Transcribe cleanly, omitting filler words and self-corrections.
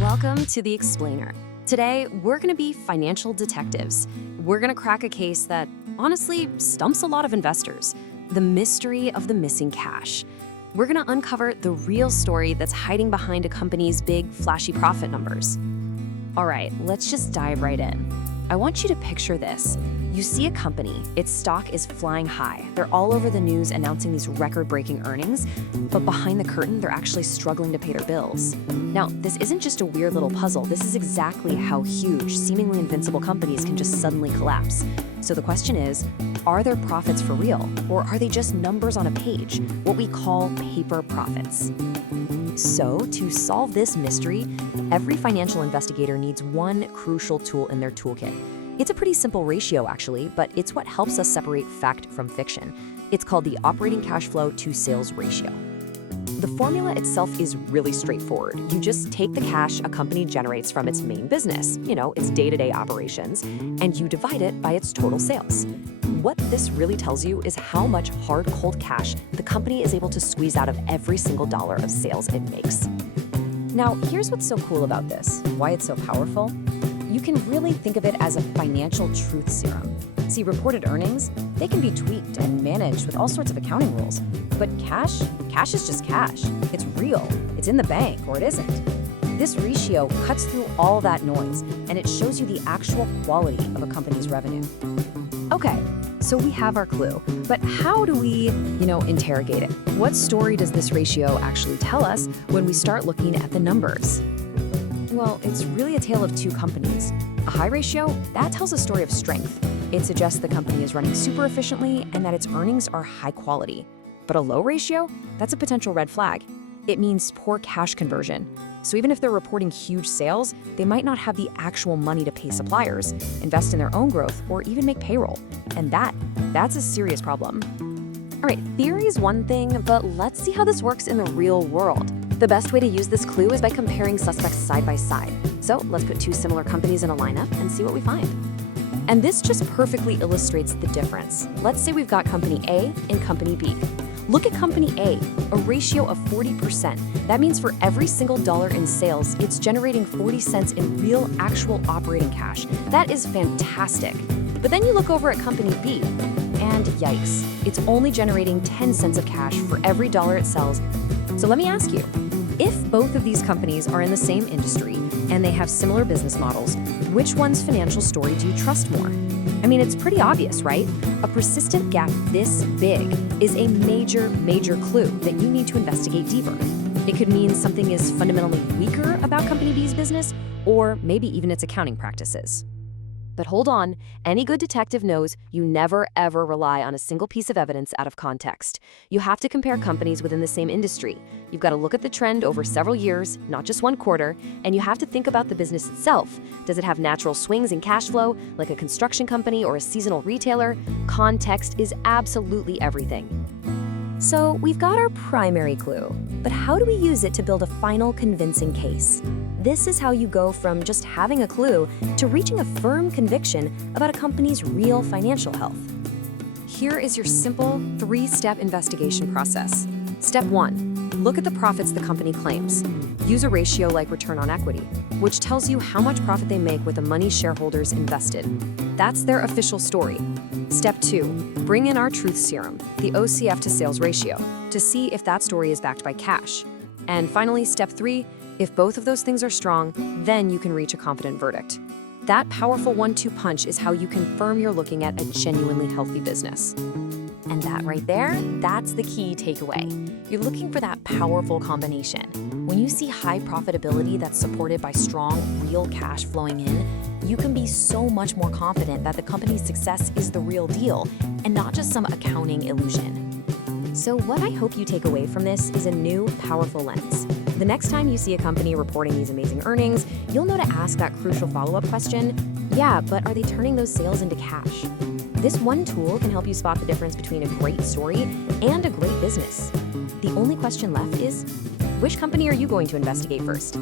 Welcome to The Explainer. Today, we're going to be financial detectives. We're going to crack a case that, honestly, stumps a lot of investors. The mystery of the missing cash. We're going to uncover the real story that's hiding behind a company's big, flashy profit numbers. All right, let's just dive right in. I want you to picture this. You see a company, its stock is flying high. They're all over the news announcing these record-breaking earnings, but behind the curtain, they're actually struggling to pay their bills. Now, this isn't just a weird little puzzle. This is exactly how huge, seemingly invincible companies can just suddenly collapse. So the question is, are their profits for real, or are they just numbers on a page, what we call paper profits? So, to solve this mystery, every financial investigator needs one crucial tool in their toolkit. It's a pretty simple ratio, actually, but it's what helps us separate fact from fiction. It's called the operating cash flow to sales ratio. The formula itself is really straightforward. You just take the cash a company generates from its main business, its day-to-day operations, and you divide it by its total sales. What this really tells you is how much hard, cold cash the company is able to squeeze out of every single dollar of sales it makes. Now, here's what's so cool about this, why it's so powerful. You can really think of it as a financial truth serum. See, reported earnings, they can be tweaked and managed with all sorts of accounting rules. But cash is just cash. It's real, it's in the bank, or it isn't. This ratio cuts through all that noise, and it shows you the actual quality of a company's revenue. Okay, so we have our clue, but how do we, interrogate it? What story does this ratio actually tell us when we start looking at the numbers? Well, it's really a tale of two companies. A high ratio, that tells a story of strength. It suggests the company is running super efficiently and that its earnings are high quality. But a low ratio, that's a potential red flag. It means poor cash conversion. So even if they're reporting huge sales, they might not have the actual money to pay suppliers, invest in their own growth, or even make payroll. And that's a serious problem. All right, theory is one thing, but let's see how this works in the real world. The best way to use this clue is by comparing suspects side by side. So let's put two similar companies in a lineup and see what we find. And this just perfectly illustrates the difference. Let's say we've got company A and company B. Look at company A, a ratio of 40%. That means for every single dollar in sales, it's generating 40 cents in real, actual operating cash. That is fantastic. But then you look over at company B, and yikes, it's only generating 10 cents of cash for every dollar it sells. So let me ask you, if both of these companies are in the same industry and they have similar business models, which one's financial story do you trust more? I mean, it's pretty obvious, right? A persistent gap this big is a major, major clue that you need to investigate deeper. It could mean something is fundamentally weaker about company B's business, or maybe even its accounting practices. But hold on, any good detective knows you never ever rely on a single piece of evidence out of context. You have to compare companies within the same industry. You've got to look at the trend over several years, not just one quarter, and you have to think about the business itself. Does it have natural swings in cash flow, like a construction company or a seasonal retailer? Context is absolutely everything. So we've got our primary clue, but how do we use it to build a final convincing case? This is how you go from just having a clue to reaching a firm conviction about a company's real financial health. Here is your simple three-step investigation process. Step 1, look at the profits the company claims. Use a ratio like return on equity, which tells you how much profit they make with the money shareholders invested. That's their official story. Step 2, bring in our truth serum, the OCF to sales ratio, to see if that story is backed by cash. And finally, step 3, if both of those things are strong, then you can reach a confident verdict. That powerful 1-2 punch is how you confirm you're looking at a genuinely healthy business. And that right there, that's the key takeaway. You're looking for that powerful combination. When you see high profitability that's supported by strong, real cash flowing in, you can be so much more confident that the company's success is the real deal and not just some accounting illusion. So what I hope you take away from this is a new, powerful lens. The next time you see a company reporting these amazing earnings, you'll know to ask that crucial follow-up question, yeah, but are they turning those sales into cash? This one tool can help you spot the difference between a great story and a great business. The only question left is, which company are you going to investigate first?